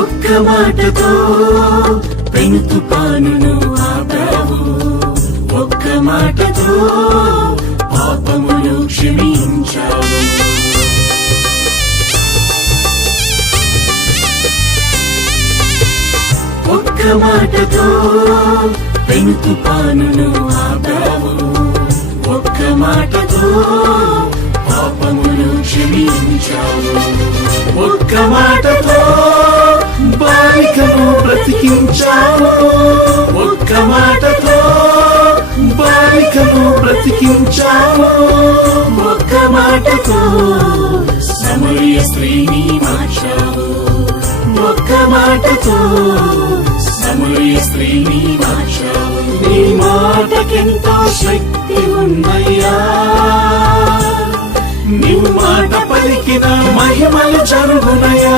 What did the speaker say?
ఒక్క మాటతో పెను తుఫానును ఆపావు. ఒక్క మాటతో పాపమును క్షమించావు. ఒక్క మాటతో పెను తుఫానును ఆపావు. ఒక్క మాటతో పాపమును క్షమించావు. ఒక్క మాటతో బాలికను బ్రతికించావు. ఒక్క మాటతో బాలికను బ్రతికించావు. ఒక్క మాటతో సమరయ స్త్రీని మార్చావు. ఒక్క మాటతో సమరయ స్త్రీని మార్చావు. నీ మాటకెంతో శక్తి ఉందయ్యా. నీవు మాట పలికిన మహిమలు జరుగునయ్యా.